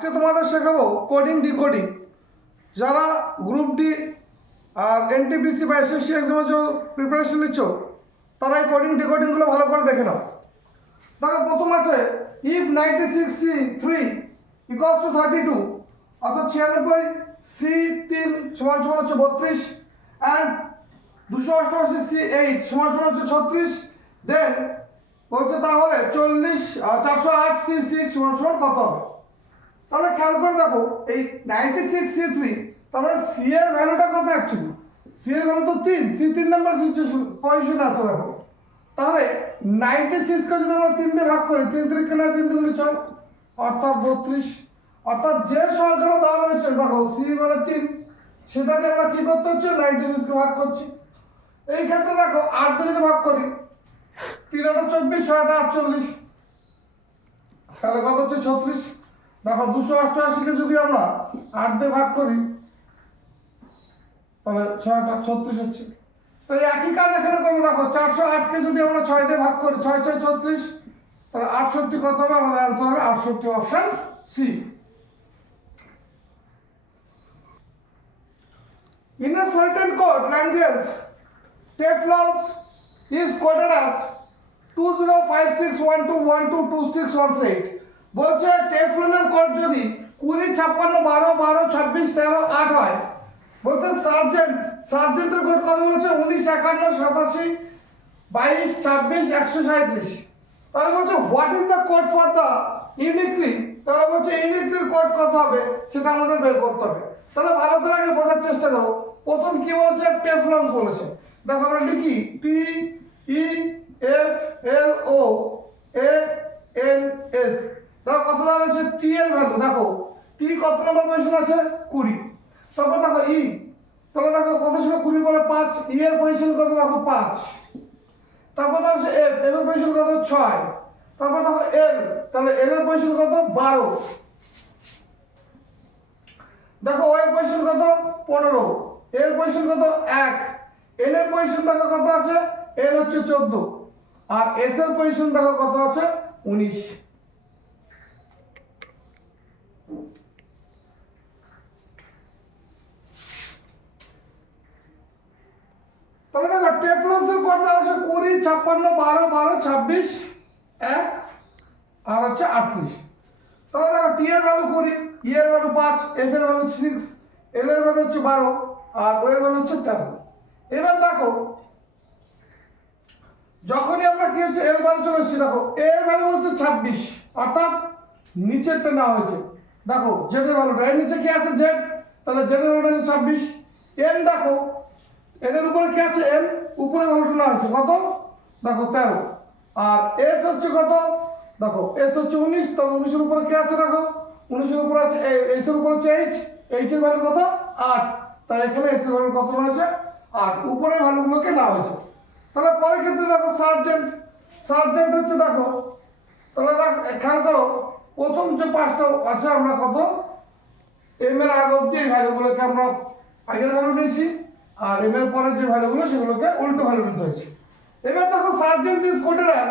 আজকে তোমাদের শেখাবো কোডিং ডিকোডিং। যারা গ্রুপ ডি আর এনটিপিসি বা এসএসসি এক্সামের জন্য প্রিপারেশন নিচ্ছ তারা এই কোডিং ডিকোডিংগুলো ভালো করে দেখে নাও। দেখো প্রথম আছে ইফ 96C3 ইকুয়ালস টু 32 অর্থাৎ 96C3 সমান সমান হচ্ছে 32 অ্যান্ড 288C8 সমান সমান হচ্ছে 36, দেন বলছে তাহলে 408C6 সমান সমান কত হবে। তাহলে খেয়াল করে দেখো এই 96C3 তার মানে সি এর ভ্যালুটা কত অ্যাকচুয়ালি? সি এর ভ্যালু তো 3, সি 3 নাম্বার সিচুয়েশন পজিশনে আছে দেখো। তাহলে 96 কে যদি আমরা 3 দিয়ে ভাগ করি, 3 3 কেন 3 দুগুণে 6 অর্থাৎ 32। অর্থাৎ যে সংখ্যাটা দেওয়া রয়েছে দেখো সি মানে 3, সেটাকে আমরা কি করতে হচ্ছে 96 কে ভাগ করছি। এই ক্ষেত্রে দেখো 8 দিয়ে যদি ভাগ করি 3 8 24 6 8 48, তাহলে কত হচ্ছে 36। দেখো 288 কে যদি আমরা 8 দিয়ে ভাগ করি তাহলে 6 8 36 হচ্ছে। তো একই কাজ এখানে করবো। দেখো 408 কে যদি আমরা 6 দিয়ে ভাগ করি 6 6 36, তাহলে 68 কত হবে? আমাদের অ্যান্সার হবে 68, option C. In a certain code language, Teflons is coded as 205612122613। বলছে টেফলনের কোড যদি 20 56 12 12 26 13 8 হয়, বলছে সার্জেন্টের কোড কত বলছে? 19 51 87 22 26 137। তাহলে বলছে what is the code for the uniquely. তাহলে বলছে ইউনিকলির কোড কত হবে সেটা আমাদের বের করতে হবে। তাহলে ভালো করে আগে বোঝার চেষ্টা করো। প্রথম কি বলেছে? টেফলন বলেছে। দেখো আমরা লিখি T E F L O A N S. দেখো কত দেওয়া আছে? টি এর ভ্যালু দেখো টি কত নম্বর পজিশন আছে? 20। তারপর দেখো ই, তাহলে দেখো কত ছিল? 20 পরে 5, ই এর পজিশন কত? দেখো 5। তারপর দেখো এফ, এফ এর পজিশন কত? 6। তারপর দেখো এল, তাহলে এল এর পজিশন কত? 12। দেখো ওয়াই এর পজিশন কত? 15, এর পজিশন কত? 1, এন এর পজিশন দেখো কত আছে? এন হচ্ছে 14, আর এস এর পজিশন দেখো কত আছে? 19। তাহলে দেখো টেফলন্সের কোড আছে 20 56 12 12 26 1 আর হচ্ছে 38। তাহলে দেখো টি এর ভ্যালু 20, ই এর ভ্যালু 5, এফ এর ভ্যালু 6, এল এর ভ্যালু হচ্ছে 12 আর ও এর ভ্যালু হচ্ছে 13। এবার দেখো যখনই আমরা কি হচ্ছে এর ভ্যালু চলে এসেছি, দেখো এর ভ্যালু হচ্ছে 26 অর্থাৎ নিচেরটা নেওয়া হয়েছে। দেখো জেড এর ভ্যালুটা এর নিচে কি আছে? জেড, তাহলে জেড এর ভ্যালুটা হচ্ছে 26। এন দেখো এন এর উপরে কি আছে? এন, উপরে ভ্যালুটা নেওয়া হয়েছে কত? দেখো 13। আর এস হচ্ছে কত? দেখো এস হচ্ছে 19, তাহলে 19 এর উপরে কি আছে? দেখো 19 এর উপরে আছে এস এর উপরে হচ্ছে এইচ, এইচ এর ভ্যালু কত? 8, তাই এখানে এস এর ভ্যালু কত হয়েছে? 8। উপরের ভ্যালুগুলোকে নেওয়া হয়েছে। তাহলে পরের ক্ষেত্রে দেখো সার্জেন্ট হচ্ছে দেখো, তাহলে দেখো খেয়াল করো প্রথম যে 5টা আছে আমরা কত এম এর আগে অব্দি এই ভ্যালুগুলোকে আমরা আগের ভ্যালু নিয়েছি, আর এম এর পরের যে ভ্যালুগুলো সেগুলোকে উল্টো ভ্যালু নিতে হয়েছে। এবার দেখো সার্জেন্ট ইজ কোডেড অ্যাজ,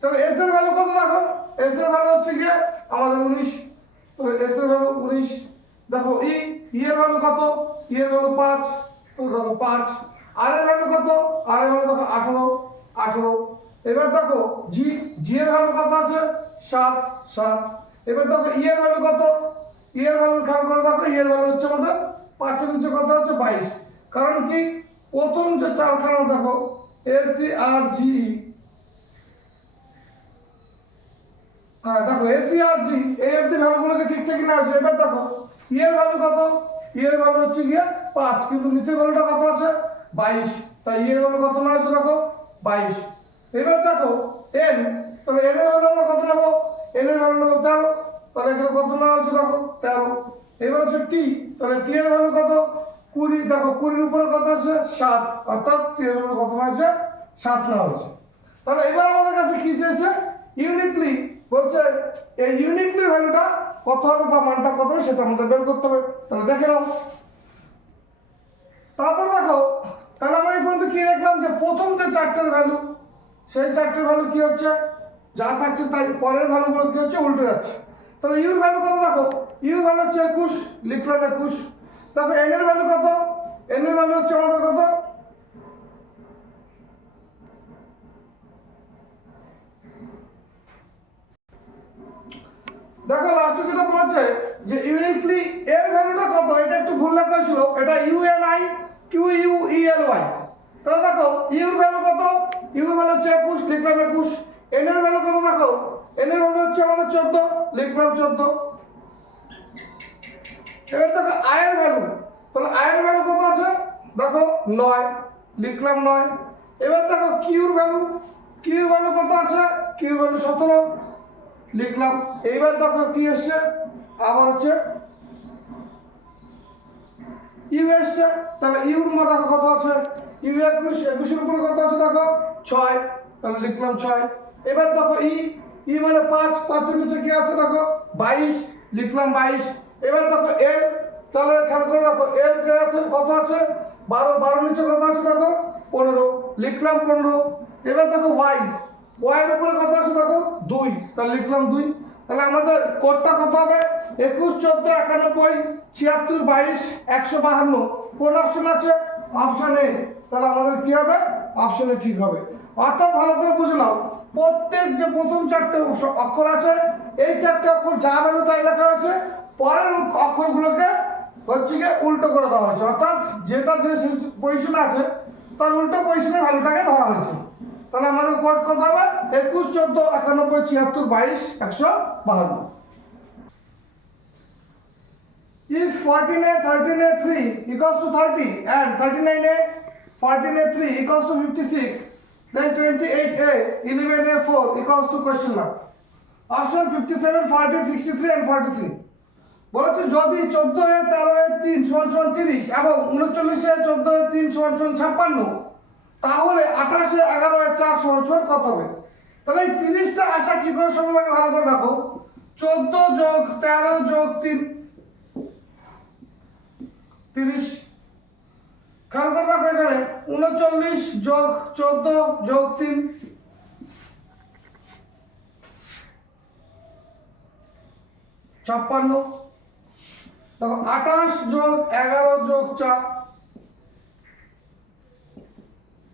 তাহলে এস এর ভ্যালু কত? দেখো এস এর ভ্যালু হচ্ছে গিয়ে আমাদের 19, তাহলে এস এর ভ্যালু 19। দেখো ই এর ভ্যালু কত? ই এর ভ্যালু 5, তো দেখো 5। আর এর ভ্যালু কত? আর এর ভ্যালু দেখো 18। এবার দেখো জি এর ভ্যালু কত আছে? 7। এবার দেখো ই এর ভ্যালু কত? ই এর ভ্যালু খেয়াল করে দেখো ই এর ভ্যালু হচ্ছে আমাদের 5 এর নিচে কত আছে? 22। কারণ কি প্রথম যে চারখানা দেখো এ সি আর জি ই, হ্যাঁ দেখো এ সি আর জি এই অবধি ভ্যালুগুলোকে ঠিকঠাক না আছে। এবার দেখো ই এর ভ্যালু কত? ই এর ভ্যালু হচ্ছে গিয়ে 5, কিন্তু নিচের ভ্যালুটা কত আছে? 22, তাই ই এর ভ্যালু কত না আছে? দেখো 22। এবার দেখো এন, তাহলে এন এর ভ্যালু আমরা কত নেবো? এন এর ভ্যালু নেবো 13, তাহলে এখানে কত না আছে? দেখো 13। এবার হচ্ছে টি, তাহলে টি এর ভ্যালু কত? 20, দেখো 20 এর উপরে কত আছে? 7, অর্থাৎ টি এর ভ্যালু কত না আছে? 7 নেওয়া হয়েছে। তাহলে এবার আমাদের কাছে কি চেয়েছে? ইউনিকলি। বলছে এই ইউনিকলি ভ্যালুটা কত হবে বা মানটা কত হবে সেটা আমাদের বের করতে হবে। তাহলে দেখে নাও। তারপর দেখো তাহলে আমরা এই পর্যন্ত কি দেখলাম যে প্রথম যে 4টার ভ্যালু সেই 4টার ভ্যালু কি হচ্ছে? যা থাকছে তাই পরের ভ্যালুগুলো কি হচ্ছে? উল্টে যাচ্ছে। তাহলে ইউর ভ্যালু কত দেখো, ইউর ভ্যালু হচ্ছে 21, লিখলাম 21। দেখো এন এর ভ্যালু কত, এন এর ভ্যালু হচ্ছে আমাদের কত, দেখো লাস্টে যেটা বলেছে যে ইউনিকলি এর ভ্যালুটা কত, এটা একটু ভুল লেখা হয়েছিল, এটা ইউএনআই QUELY। তাহলে দেখো ইউর ভ্যালু কত, ইউর ভ্যালু হচ্ছে 21, লিখলাম 21। এন এর ভ্যালু কত দেখো, এন এর ভ্যালু হচ্ছে আমাদের 14, লিখলাম 14। এবার দেখো আয়ের ভ্যালু, তাহলে আয়ের ভ্যালু কত আছে দেখো 9, লিখলাম 9। এবার দেখো কিউর ভ্যালু, কিউর ভ্যালু কত আছে, কিউর ভ্যালু 17, লিখলাম। এইবার দেখো কি এসছে, আবার হচ্ছে ইউ এসছে, তাহলে ইউর মা দেখো কত আছে, ইউ 21, 21 এর উপরে কত আছে দেখো 6, তাহলে লিখলাম 6। এবার দেখো ই মানে 5, 5 এর নিচে কি আছে দেখো 22, লিখলাম 22। এবার দেখো এল, তাহলে খেয়াল করে দেখো এল কে আছে কত আছে 12, 12 নিচে কত আছে দেখো 15, লিখলাম 15। এবার দেখো ওয়াই, ওয়াই এর উপরে কত আছে দেখো 2, তাহলে লিখলাম 2। তাহলে আমাদের কোডটা কত হবে 21, 14, 91, 76, 22, 152। কোন অপশন আছে, অপশন এ। তাহলে আমাদের কি হবে, অপশন এ ঠিক হবে। অর্থাৎ ভালো করে বুঝে নাও, প্রত্যেক যে প্রথম 4টে অক্ষর আছে, এই 4টে অক্ষর যা ভ্যালু তাই লেখা হয়েছে, পরের অক্ষরগুলোকে হচ্ছে গিয়ে উল্টো করে দেওয়া হয়েছে, অর্থাৎ যেটা যে পজিশনে আছে তার উল্টো পজিশনে ভ্যালুটাকে ধরা হয়েছে। তাহলে আমাদের কোড কত হবে 21, 14, 91, 76, 22, 152। If 14A 13A 3 equals to 30 and 39A 14A 3 equals to 56, then 28A 11A 4 equals to question mark. Option 57, 40, 63 and 43. বলেছে যদি 14A 13A 3 = 30 এবং 39A 14A 3 = 56, তাহলে 28A 11A 4 = কত হবে? তাহলে এই 30টা আসা কি করে সময় লাগে ভালো করে দেখো, 14 যোগ 13 যোগ 3 30, খেয়াল করে দেখো এখানে 39 যোগ 14 যোগ 3 56, দেখো 28 যোগ 11 যোগ 4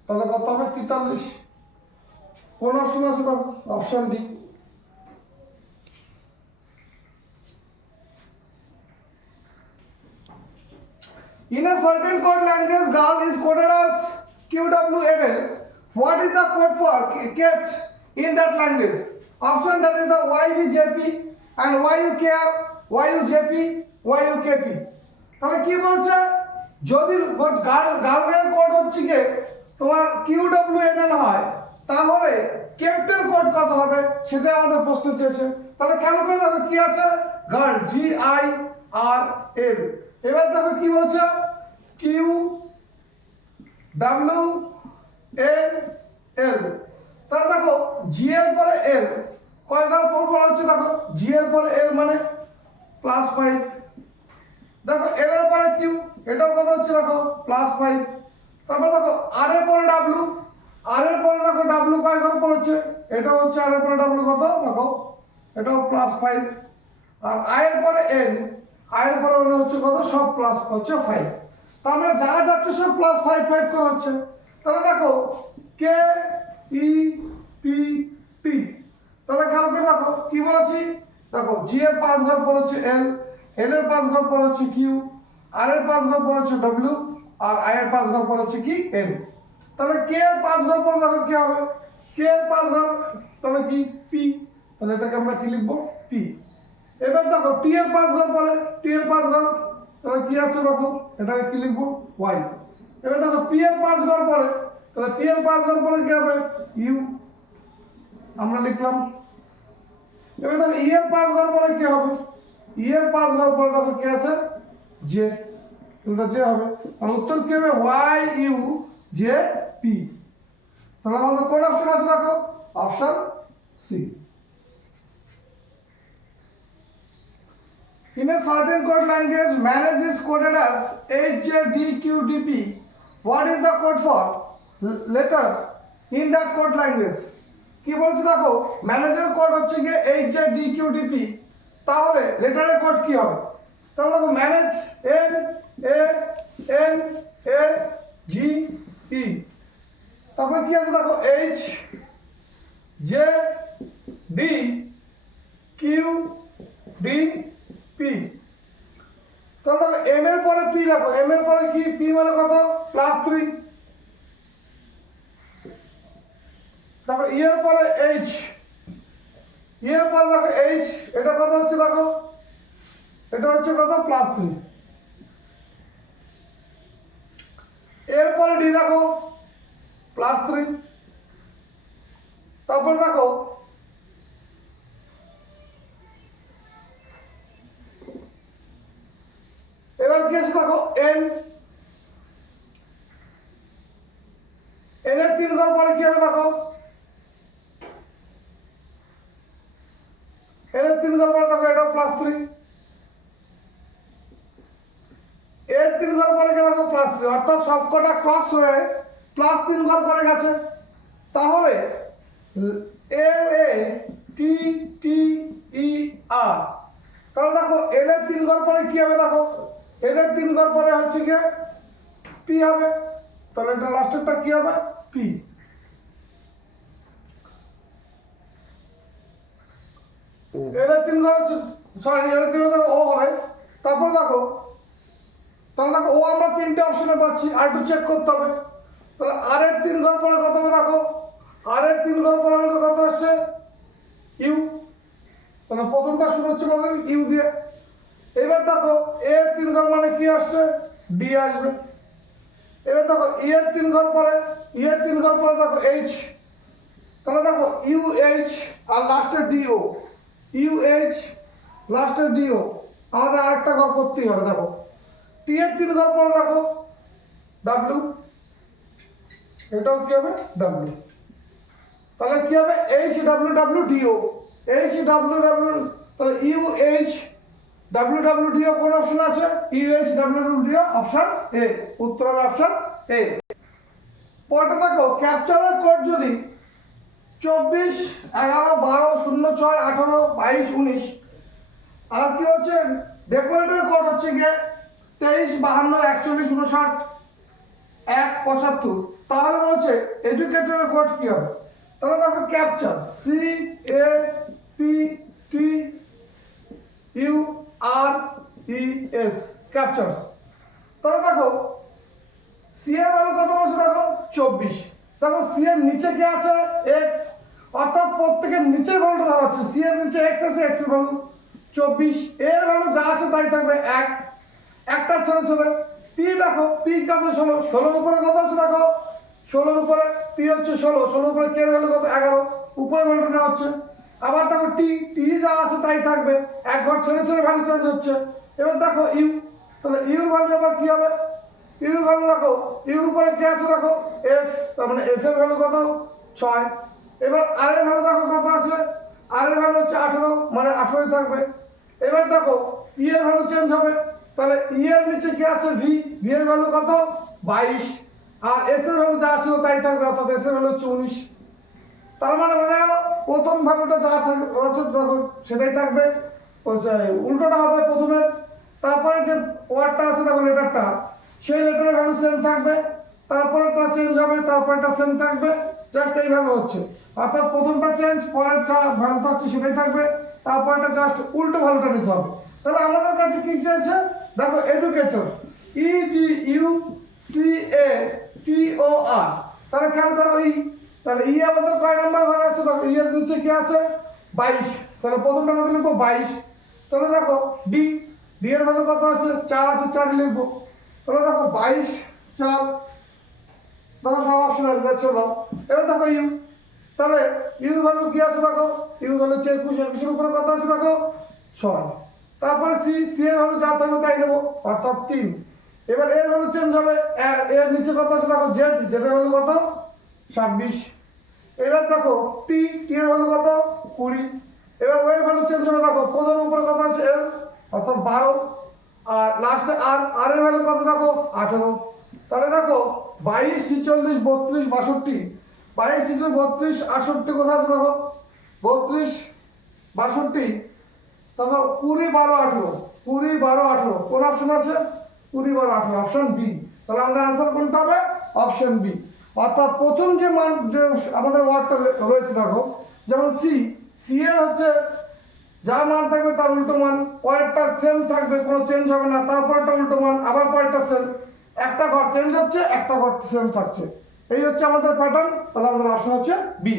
তাহলে কত হবে 43। কোন অপশন আছে দেখো, option D. In a certain code language, GAL is coded as QWNL. What is the code for kept in that language? Option that is the YUJP and YUKR, YUJP, YUKP. তাহলে কি বলছে, যদি গালের code হচ্ছে কি তোমার QWNL হয়, তাহলে কেপ্টের কোড কত হবে সেটা আমাদের প্রশ্ন চেয়েছে। তাহলে খেয়াল করে দেখো কি আছে, গাল GIRL। এবার দেখো কি বলছে, QWNL। তাহলে দেখো জি এর পরে এল কয়বার পর হচ্ছে, দেখো জি এর পরে এল মানে +5, দেখো এল এর পরে কিউ, এটাও কত হচ্ছে দেখো +5। তারপর দেখো আর এর পরে ডাব্লিউ, আর এর পরে দেখো ডাব্লিউ কয়বার পর হচ্ছে, এটাও হচ্ছে আর এর পরে ডাব্লিউ কত দেখো এটাও +5। আর আই এর পরে এন, আই এর পরে হচ্ছে কত সব প্লাস হচ্ছে 5। তার মানে যা যাচ্ছে সব +5 5 করে হচ্ছে। তাহলে দেখো কে ই পি পি, তাহলে খেয়াল করে দেখো কি বলেছি, দেখো জি এর 5 ঘর পর হচ্ছে এল, এল এর 5 ঘর পর হচ্ছে কিউ, আর এর 5 ঘর পর হচ্ছে ডব্লিউ, আর আই এর 5 ঘর পর হচ্ছে কি এন। তাহলে কে এর 5 ঘর পর দেখো কি হবে, কে এর 5 ঘর তাহলে কি পি, তাহলে এটাকে আমরা কি লিখবো পি। এবার দেখো টি এর 5 ঘর পরে, টি এর 5 ঘর তাহলে কি আছে দেখো এটাকে কি লিখবো ওয়াই। এবার দেখো পি এর 5 ঘর পরে, তাহলে পি এর 5 ঘর পরে কি হবে ইউ, আমরা লিখলাম। এবার দেখো ই এর 5 ঘর পরে কি হবে, ই এর 5 ঘর পরে দেখো কি আছে জে, এটা জে হবে। আর উত্তর কি হবে ওয়াই ইউ জে পি। তাহলে আমাদের কোন অপশন আছে দেখো, option C. In a certain code language, manage is coded as HJDQDP. What is the code for letter in that code language? কি বলছে দেখো ম্যানেজার কোড হচ্ছে গিয়ে HJDQDP, তাহলে লেটারের কোড কি হবে? তাহলে দেখো manage N A N A G E, তারপরে কি আছে দেখো H J D Q D P. তাহলে দেখো এম এর পরে পি, দেখো এম এর পরে কি, পি মানে কত +3, দেখো ই এর পরে এইচ, ই এর পরে দেখো এইচ, এটা কত হচ্ছে দেখো, এটা হচ্ছে কত +3, এরপরে ডি দেখো +3, তারপরে দেখো এবার কি আছে দেখো এন, এন এর 3 ঘর পরে কি হবে দেখো, এন এর 3 ঘর পরে দেখো এটা +3, এর 3 ঘর পরে গেলে দেখো +3, অর্থাৎ সবকটা ক্রস হয়ে +3 ঘর পরে গেছে। তাহলে এল এ টি টি ই আর, তাহলে দেখো এল এর 3 ঘর পরে কি হবে দেখো, এল এর 3 ঘর পরে হচ্ছে কি পি হবে, তাহলে এটা লাস্টেরটা কি হবে পি। এল এর 3 ঘর সরি এল এর 3 ঘর ও হবে, তারপর দেখো তাহলে দেখো ও আমরা 3টে অপশনে পাচ্ছি, আর একটু চেক করতে হবে। তাহলে আর এর 3 ঘর পরে কত হবে দেখো, আর এর 3 ঘর পরে আমাদের কত আসছে ইউ, তাহলে প্রথমটা শুরু হচ্ছে কত ইউ দিয়ে। এবার দেখো এর 3 ঘর মানে কি আসছে ডি আসবে। এবার দেখো ই এর 3 ঘর পরে, ই এর 3 ঘর পরে দেখো এইচ, তাহলে দেখো ইউ এইচ আর লাস্টে ডিও, ইউ এইচ লাস্টে ডিও, আমাদের আরেকটা ঘর করতেই হবে। দেখো টি এর 3 ঘর পরে দেখো ডাব্লিউ, এটাও কি হবে ডাব্লিউ, তাহলে কি হবে H W W D O, H W W, তাহলে U H W W D O কোন অপশন আছে, U H W W D O option A, উত্তর হবে অপশন এ। পরটা দেখো ক্যাপচারের কোড যদি 24 11 12 06 18 22 19, আর কি হচ্ছে ডেকোরেটর কোড হচ্ছে গিয়ে 23 52 41 59 1 75, তাহলে বলছে এডুকেটরের কোড কি হবে? তাহলে দেখো capture C A P T U R E S, captures. তাহলে দেখো সি এর ভ্যালু কত বলছে দেখো 24, দেখো সি এর নিচে কি আছে এক্স, অর্থাৎ প্রত্যেকের নিচে ভ্যালুটা ধরা হচ্ছে, সি এর নিচে এক্স আছে, এক্স এর ভ্যালু 24, এর ভ্যালু যা আছে তাই থাকবে 1, একটা ছেড়ে ছেড়ে। পি দেখো পি কত 16, 16 উপরে কত আছে দেখো 16 উপরে পি হচ্ছে 16, 16 উপরে কে ভ্যালু কত 11, উপরে ভ্যালুটা নেওয়া হচ্ছে। আবার দেখো টি, টি যা আছে তাই থাকবে, এক ঘর ছেড়ে ছেড়ে ভ্যালু চেঞ্জ হচ্ছে। এবার দেখো ইউ, তাহলে ইউর ভ্যালু আবার কি হবে, ইউর ভ্যালু দেখো ইউর উপরে কে আছে দেখো এফ, তার মানে এফ এর ভ্যালু কত 6। এবার আর এর ভ্যালু দেখো কত আছে, আর এর ভ্যালু হচ্ছে 18, মানে 18 থাকবে। এবার দেখো ই এর ভ্যালু চেঞ্জ হবে, তাহলে ই এর নিচে কি আছে ভি, ভি এর ভ্যালু কত 22, আর এস এর ভ্যালু যা ছিল তাই থাকবে, অর্থাৎ এস এর ভ্যালু হচ্ছে 19। তার মানে বোঝা গেল প্রথম ভ্যালুটা যা থাকবে দেখো সেটাই থাকবে, উল্টোটা হবে প্রথমে, তারপরে যে ওয়ার্ডটা আছে দেখো লেটারটা, সেই লেটারের ভ্যালু সেম থাকবে, তারপরেটা চেঞ্জ হবে, তারপরেটা সেম থাকবে, জাস্ট এইভাবে হচ্ছে। অর্থাৎ প্রথমটা চেঞ্জ, পরেরটা ভ্যালু থাকছে সেটাই থাকবে, তারপরেটা জাস্ট উল্টো ভ্যালুটা নিতে হবে। তাহলে আমাদের কাছে কি চেয়েছে দেখো educator, E D U C A T O R, তাহলে খেয়াল করো ই, তাহলে ই আমাদের কয় নাম্বার ঘরে আছে দেখো, ই এর নিচে কি আছে 22, তাহলে প্রথমটা কত লিখবো 22। তাহলে দেখো ডি, ডি এর ভ্যালু কত আছে 4 আছে, 4 লিখবো। তাহলে দেখো 22 4, দেখো সব অপশন আছে যাচ্ছে দাও। এবার দেখো ইউ, তাহলে ইউর ভ্যালু কি আছে দেখো, ইউর ভ্যালু 21, 21 উপরে কত আছে দেখো 6, তারপরে সি, সি এর ভ্যালু যা থাকবে তাই নেবো, অর্থাৎ 3। এবার এর ভ্যালু চেঞ্জ হবে, এর নিচে কত আছে দেখো জেড, জেডের ভ্যালু কত 26। এবার দেখো টি, টি এর ভ্যালু কত 20। এবার ওই ভ্যালু চেঞ্জ হবে, দেখো প্রথম উপরে কত আছে এল, অর্থাৎ 12, আর লাস্টে আর, আর এর ভ্যালু কত দেখো 18। তাহলে দেখো 22 46 32 62, 22 32 68 কোথায় আছে দেখো 32 62, দেখো 20, 12, 18, 20, 12, 18, কোন অপশন আছে? 20, 12, 18, অপশন বি। তাহলে আমাদের অ্যান্সার কোনটা হবে? Option B. অর্থাৎ প্রথম যে মান যে আমাদের ওয়ার্ডটা রয়েছে দেখো, যেমন সি, সি এর হচ্ছে যা মান থাকবে তার উল্টো মান, পরেরটা সেম থাকবে, কোনো চেঞ্জ হবে না, তারপরটা উল্টো মান, আবার পরেরটা সেম, একটা ঘর চেঞ্জ হচ্ছে, একটা ঘর সেম থাকছে। এই হচ্ছে আমাদের প্যাটার্ন। তাহলে আমাদের অপশন হচ্ছে বি।